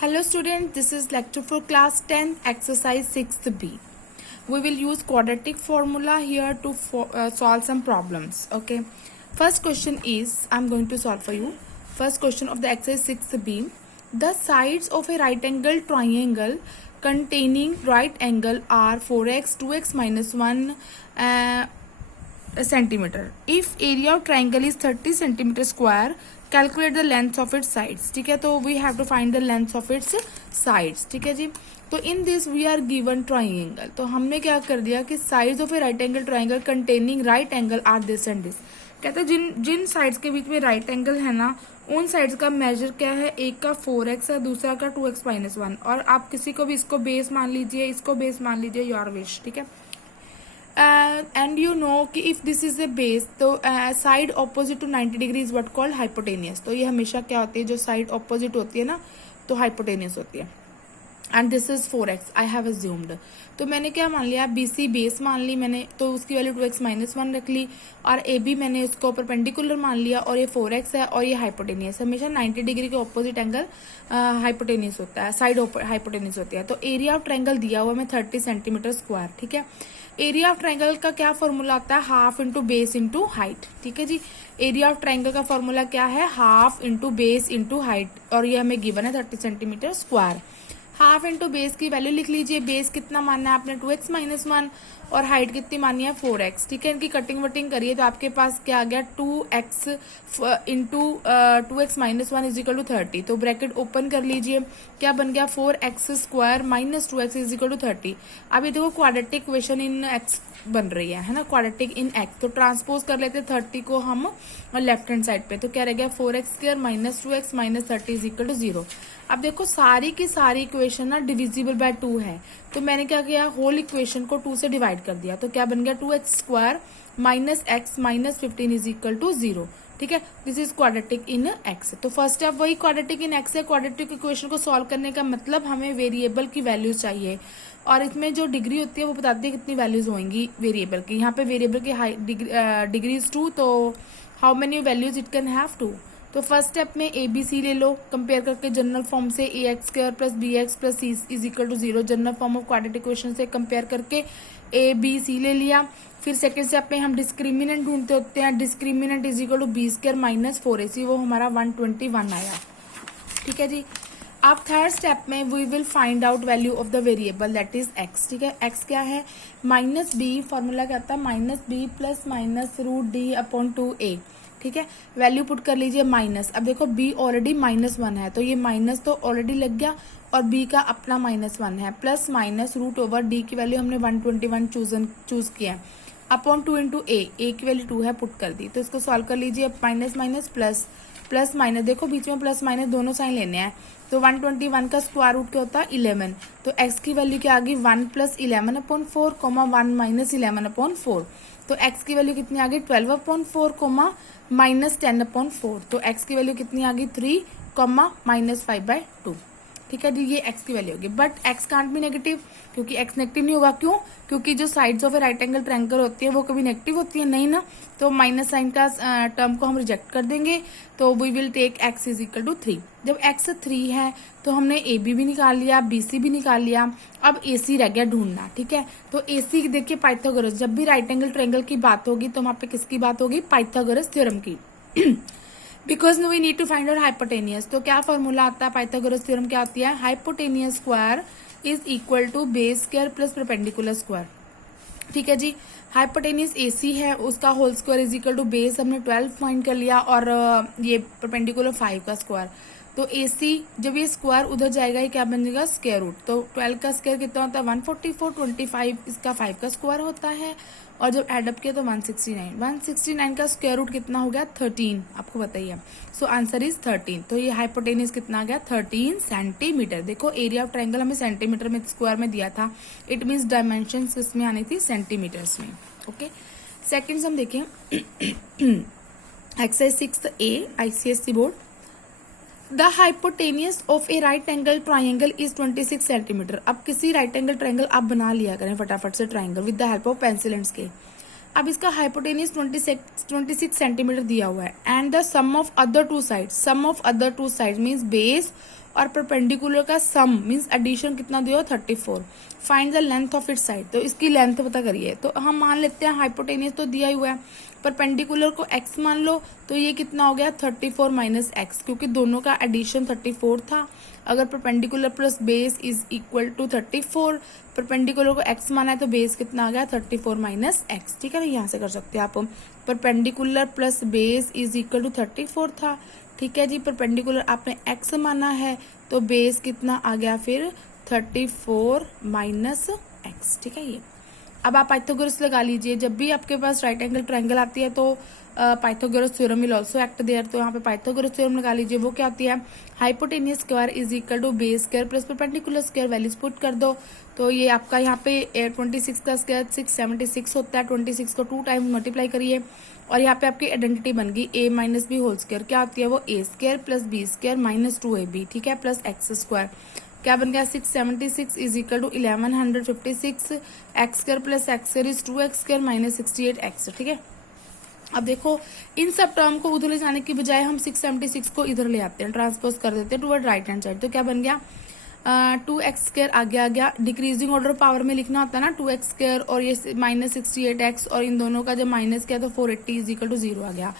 Hello students, this is lecture for class 10 exercise 6b. We will use quadratic formula here to solve some problems. Okay. First question is, I'm going to solve for you. First question of the exercise 6b. The sides of a right angle triangle containing right angle are 4x, 2x minus 1 centimeter. If area of triangle is 30 centimeter square, calculate the length of its sides. ठीक है, तो we have to find the length of its sides. ठीक है जी. तो in this we are given triangle. तो हमने क्या कर दिया कि sides of a right angle triangle containing right angle are this and this. कहते हैं जिन साइड्स के बीच में राइट एंगल है ना, उन साइड्स का मेजर क्या है, एक का 4x है, दूसरा का 2x माइनस 1. और आप किसी को भी इसको बेस मान लीजिए, इसको बेस मान लीजिए, योर विश. ठीक है. एंड यू नो कि if this is a base, तो side opposite to 90 degree is what called hypotenuse. तो ये हमेशा क्या होती है, जो साइड ऑपोजिट होती है ना, तो हाइपोटेनियस होती है. And this is 4x I have assumed. तो मैंने क्या मान लिया, BC बेस मान ली मैंने, तो उसकी वैल्यू 2x माइनस 1 रख ली. और AB मैंने उसको परपेंडिकुलर मान लिया, और ये 4x है और ये हाइपोटेनियस. हमेशा 90 डिग्री के ऑपोजिट एंगल हाइपोटेनियस होता है, साइड हाइपोटेनियस होती है. तो एरिया ऑफ ट्रायंगल दिया हुआ में 30 सेंटीमीटर स्क्वायर. ठीक है. एरिया ऑफ ट्रायंगल का क्या फॉर्मूला आता है, half into base into height. ठीक है जी. एरिया ऑफ ट्रायंगल का फॉर्मूला क्या है, half into base into height, और ये हमें गिवन है 30 centimetre square. Half into base की वैल्यू लिख लीजिए. बेस कितना मानना है आपने, 2x माइनस 1, और हाइट कितनी माननी है, 4x. ठीक है. इनकी कटिंग वटिंग करिए तो आपके पास क्या आ गया, 2x into 2x minus 1 is equal to 30. तो ब्रैकेट ओपन कर लीजिए, क्या बन गया, 4x square minus 2x is equal to 30. अब ये देखो क्वाड्रेटिक इक्वेशन इन x बन रही है ना, क्वाड्रेटिक इन x. तो ट्रांसपोज कर लेते 30 को हम लेफ्ट हैंड साइड पे, तो क्या रह गया, 4x square minus 2x minus 30 is equal to 0. अब देखो सारी की सारी इक्वेशन ना डिविजिबल बाय 2 है, तो मैंने क्या किया, होल इक्वेशन को 2 से डिवाइड कर दिया. तो क्या बन गया, 2x square minus x minus 15 is equal to 0. ठीक है. This is quadratic in x. तो फर्स्ट स्टेप वही क्वाड्रेटिक इन x है. क्वाड्रेटिक इक्वेशन को सॉल्व करने का मतलब हमें वेरिएबल की वैल्यूज चाहिए, और इसमें जो डिग्री होती है वो बताती है कितनी वैल्यूज होंगी वेरिएबल की. यहाँ पे वेरिएबल की डिग्रीज 2, तो how many values it can have 2. तो फर्स्ट स्टेप में ABC ले लो, कंपेयर करके जनरल फॉर्म से ax square plus bx plus c is equal to 0. General form of quadratic equation से कंपेयर करके ABC ले लिया. फिर सेकेंड स्टेप में हम डिस्क्रिमिनेंट ढूंढते होते हैं. Discriminant is equal to b square minus 4ac, वो हमारा 121 आया. ठीक है जी. अब थर्ड स्टेप में we will find out value of the variable that is x. ठीक है. x क्या है, माइनस b. फॉर्मूला क्या आता है, minus b plus minus root d upon 2a. ठीक है. वैल्यू पुट कर लीजिए माइनस. अब देखो b ऑलरेडी -1 है, तो ये माइनस तो ऑलरेडी लग गया, और b का अपना -1 है, plus minus root over d की वैल्यू हमने 121 चूज किया है, अपॉन 2 इंटू a की वैल्यू 2 है, पुट कर दी. तो इसको सॉल्व कर लीजिए. Minus minus plus, plus minus, देखो बीच में प्लस माइनस दोनों साइन लेने हैं. तो 121 का स्क्वायर रूट क्या होता है, 11. तो x की वैल्यू क्या आ गई, 1 प्लस 11 अपॉन 4, 1 माइनस 11 अपॉन 4. तो x की वैल्यू कितनी आ गई, 12 अपॉन 4, माइनस 10 अपॉन 4. तो x की वैल्यू कितनी आ गई, 3, माइनस 5/2. ठीक है जी. ये x की वैल्यू होगी. But x can't be negative, क्योंकि x नेगेटिव नहीं होगा. क्यों, क्योंकि जो sides of a right angle triangle होती है वो कभी नेगेटिव होती है नहीं ना. तो माइनस साइन का टर्म को हम रिजेक्ट कर देंगे. तो we will take x is equal to 3. जब x 3 है तो हमने AB भी निकाल लिया, BC भी निकाल लिया. अब AC रह गया ढूंढना. ठीक है. तो AC देखिए पाइथागोरस, जब भी राइट एंगल ट्रायंगल की बात होगी तो वहां पे किसकी बात होगी, पाइथागोरस थ्योरम की. Because we need to find out hypotenuse. तो क्या फॉर्मूला आता है, पाइथागोरस थ्योरम क्या आती है, hypotenuse square is equal to base square plus perpendicular square. ठीक है जी. हाइपोटेनियस AC है, उसका whole square is equal to base हमने 12 फाइंड कर लिया, और ये परपेंडिकुलर 5 का स्क्वायर. तो AC जब ये स्क्वायर उधर जाएगा ये क्या बन जाएगा, स्क्वायर रूट. तो 12 का स्क्वायर कितना होता है, 144. 25 इसका 5 का स्क्वायर होता है, और जब एडअप किया तो 169 का स्क्वायर रूट कितना हो गया, 13. आपको बताइए. So answer is 13. तो ये हाइपोटेनियस कितना आ गया, 13 सेंटीमीटर. देखो एरिया ऑफ ट्रायंगल हमें सेंटीमीटर में, स्क्वायर में दिया था. इट मीन्स डायमेंशन किसमें आनी थी, सेंटीमीटर्स में. ओके. सेकेंड हम देखें exercise 6A ICSE board. The hypotenuse of a right angle triangle is 26 centimetre. अब किसी राइट एंगल ट्राइंगल आप बना लिया करें फटाफट से triangle with the help of pencil and scale. अब इसका हाइपोटेनियस 26 सेंटीमीटर दिया हुआ है, and the sum of other two side means base और परपेंडिकुलर का सम मीन्स एडिशन कितना दिया 34। Find the length of it side, तो इसकी लेंथ पता करिए। तो हम मान लेते हैं हाइपोटेनियस तो दिया ही हुआ है, परपेंडिकुलर को x मान लो, तो ये कितना हो गया 34 माइनस एक्स, क्योंकि दोनों का एडिशन 34 था। अगर perpendicular plus base is equal to 34, perpendicular को x माना है तो बेस कितना आ गया 34 माइनस एक्स। ठीक है ना, यहाँ से कर सकते हैं आप। Perpendicular plus base is equal to 34 था। ठीक है जी, परपेंडिकुलर आपने x माना है तो बेस कितना आ गया फिर 34 माइनस एक्स। ठीक है, ये अब आप पाइथागोरस लगा लीजिए। जब भी आपके पास राइट एंगल ट्रायंगल आती है तो Pythagoras theorem will also act there. तो यहाँ पे पाइथागोरस थ्योरम लगा लीजिए। वो क्या होती है, hypotenuse square is equal to base square plus perpendicular square, values put कर दो। तो ये आपका यहाँ पे 26 का स्क्वायर 676 होता है। 26 को 2 टाइम मल्टीप्लाई करिए और यहाँ पे आपकी आइडेंटिटी बन गई a minus b whole square. क्या होती है वो, a square plus b square minus 2ab। ठीक है, प्लस एक्स स्क्वायर क्या बन गया 676 is equal to 1156 x square plus x square is 2x square minus 68 x. ठीक है, अब देखो इन सब टर्म को उधर ले जाने की बजाय हम 676 को इधर ले आते हैं, ट्रांसपोज कर देते हैं टुवर्ड राइट हैंड साइड। तो क्या बन गया 2x स्क्वायर आगे आ गया। डिक्रीजिंग ऑर्डर पावर में लिखना होता है ना 2x स्क्वायर, और ये माइनस 68x, और इन दोनों का जब माइनस किया तो 480 इज इक्वल टू 0 आ गया।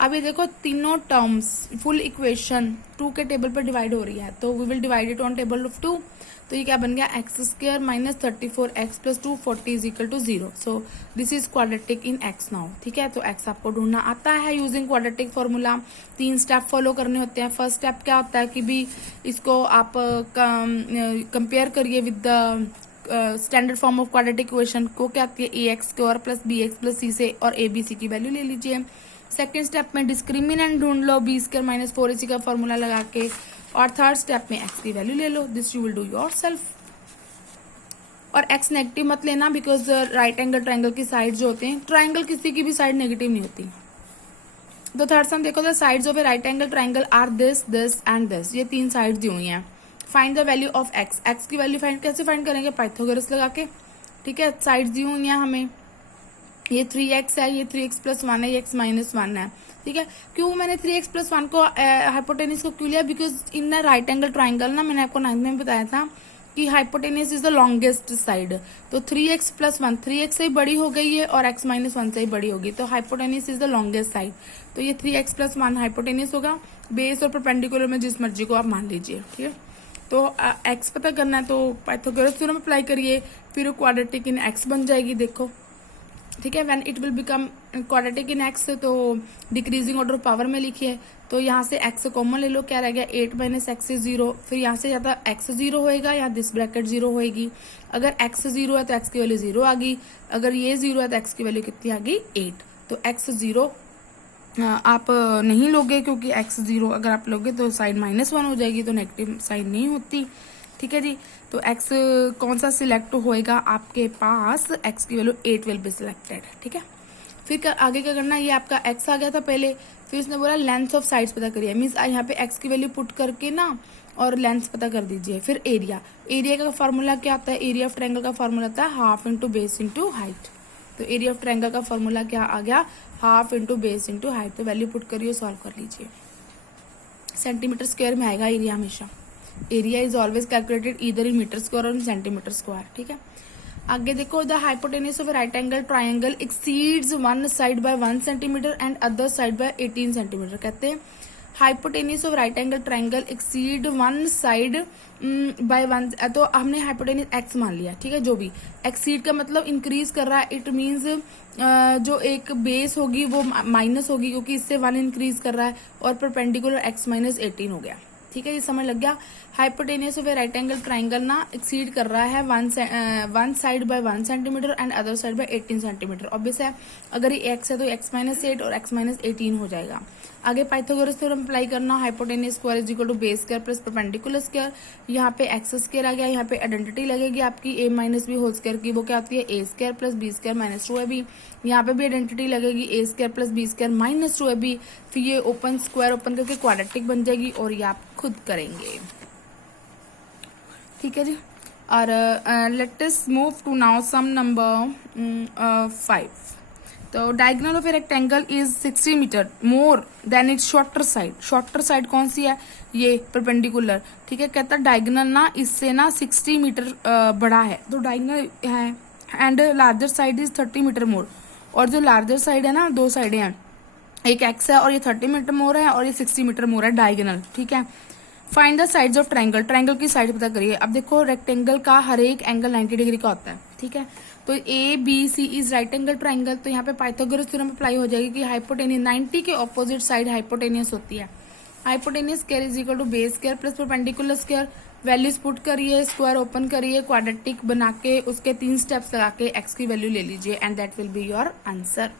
अब ये देखो तीनों टर्म्स फुल इक्वेशन 2 के टेबल पर डिवाइड हो रही है, तो we will divide it on table of 2। तो ये क्या बन गया x square minus 34x plus 240 is equal to 0। So this is quadratic in x now. ठीक है, तो x आपको ढूंढना आता है using quadratic formula. 3 step follow करने होते हैं। फर्स्ट स्टेप क्या होता है कि भी इसको आप कंपेयर करिए with the standard form of quadratic equation को। क्या आती है ax square plus bx plus c से, और abc की वैल्यू ले लीजिए। सेकेंड स्टेप में डिस्क्रिमिनेंट ढूंढ लो b स्क्वायर माइनस 4ac का फॉर्मूला लगा के, और थर्ड स्टेप में x की वैल्यू ले लो। This you will do yourself. और x नेगेटिव मत लेना, बिकॉज राइट एंगल ट्रायंगल की साइड जो होते हैं, ट्रायंगल किसी की भी साइड नेगेटिव नहीं होती। तो थर्ड सम देखो, the sides of a right angle triangle are this this and this. ये 3 साइड्स दी हुई हैं। Find the value of x। x की वैल्यू फाइंड कैसे फाइंड करेंगे, पाइथागोरस लगा के। ठीक है, साइड्स दी हुई हैं हमें, ये 3x है, ये 3x प्लस 1 है, ये x माइनस 1 है। ठीक है, क्यों मैंने 3x प्लस 1 को हाइपोटेनियस को क्यों लिया, because in right angle triangle ना, मैंने आपको 9th में बताया था कि hypotenuse is the longest side. तो 3x प्लस 1 3x से ही बड़ी हो गई है और x माइनस 1 से ही बड़ी होगी, तो hypotenuse is the longest side. तो ये 3x प्लस 1 हाइपोटेनियस होगा। बेस और परपेंडिकुलर में जिस मर्जी को आप मान लीजिए। ठीक है, तो x पता करना है तो पाइथागोरस थ्योरम अप्लाई करिए, फिर क्वाड्रेटिक इन x बन जाएगी। देखो ठीक है, when it will become quadratic in x, तो डिक्रीजिंग ऑर्डर पावर में लिखिए। तो यहाँ से x कॉमन ले लो, क्या रह गया 8 माइनस एक्स इज 0। फिर यहाँ से ज्यादा x 0 होएगा, यहाँ दिस ब्रैकेट 0 होएगी। अगर x 0 है तो x की वैल्यू 0 आ गई, अगर ये 0 है तो x की वैल्यू कितनी आ गई 8। तो x 0 आप नहीं लोगे, क्योंकि x 0 अगर आप लोगे तो साइड -1 हो जाएगी, तो नेगेटिव साइड नहीं होती। ठीक है जी, तो x कौन सा सिलेक्ट होएगा आपके पास, x की वैल्यू 8 विल बी सिलेक्टेड। ठीक है, फिर आगे क्या करना है, ये आपका x आ गया था पहले, फिर इसने बोला लेंथ ऑफ साइड्स पता करिए। मीन्स यहाँ पे x की वैल्यू पुट करके ना और लेंथ पता कर दीजिए। फिर एरिया, एरिया का फॉर्मूला क्या आता है, एरिया ऑफ ट्रायंगल का फॉर्मूला आता है half into base into height. तो एरिया ऑफ ट्रायंगल का फॉर्मूला क्या आ गया, half into base into height. तो वैल्यू पुट करिए, सॉल्व कर लीजिए। सेंटीमीटर स्क्वायर में आएगा एरिया हमेशा। Area is always calculated either in metre square और इन सेंटीमीटर स्क्वायर। ठीक है, आगे देखो, the hypotenuse of right angle triangle exceeds one side by 1 centimetre and other side by 18 centimetre. कहते हैं hypotenuse of right angle triangle exceed one side by 1, तो हमने hypotenuse x मान लिया। ठीक है, जो भी एक्सीड का मतलब इंक्रीज कर रहा है, इट मीन्स जो एक बेस होगी वो माइनस होगी, क्योंकि इससे 1 इंक्रीज कर रहा है, और परपेंडिकुलर x माइनस 18 हो गया। ठीक है, ये समझ लग गया। Hypotenuse of a right angle triangle ना एक्सीड कर रहा है one side by 1 centimetre and other side by 18 centimetre. Obvious है, अगर ये x है तो x माइनस 8 और x माइनस 18 हो जाएगा। आगे पाइथागोरस थ्योरम अप्लाई करना, hypotenuse square is equal to base square plus perpendicular square. यहाँ पे एक्स स्क्वायर आ गया, यहाँ पे आइडेंटिटी लगेगी आपकी a minus b whole square की, वो क्या होती है a square plus b square minus 2ab। यहाँ पे भी आइडेंटिटी लगेगी a square plus b square minus 2ab। फिर ये ओपन स्क्वायर ओपन करके क्वाड्रेटिक बन जाएगी, और ये आप खुद करेंगे। ठीक है जी, और let us move to now sum number 5। तो diagonal of a rectangle is 60 metre more than its shorter side. Shorter side कौन सी है, ये परपेंडिकुलर, ठीक है। कहता है डायगोनल ना इससे ना 60 मीटर बड़ा है, तो डायगोनल है, and larger side is 30 metre more, और जो लार्जर साइड है ना, दो साइडें हैं, एक एक्स है और ये 30 मीटर मोर है और ये 60 मीटर मोर है डायगोनल, ठीक है। Find the sides of triangle, triangle की साइड पता करिए। अब देखो रेक्टेंगल का हर एक एंगल 90 डिग्री का होता है, ठीक है। तो A B C is right angle triangle, तो यहाँ पे पाइथागोरस थ्योरम अप्लाई हो जाएगी कि हाइपोटेनियस 90 के ऑपोजिट साइड हाइपोटेनियस होती है। Hypotenuse square is equal to base square plus perpendicular square. Values put करिए, स्क्वायर ओपन करिए, क्वाड्रेटिक बना के उसके 3 स्टेप्स लगा के एक्स की वैल्यू ले लीजिए, and that will be your answer.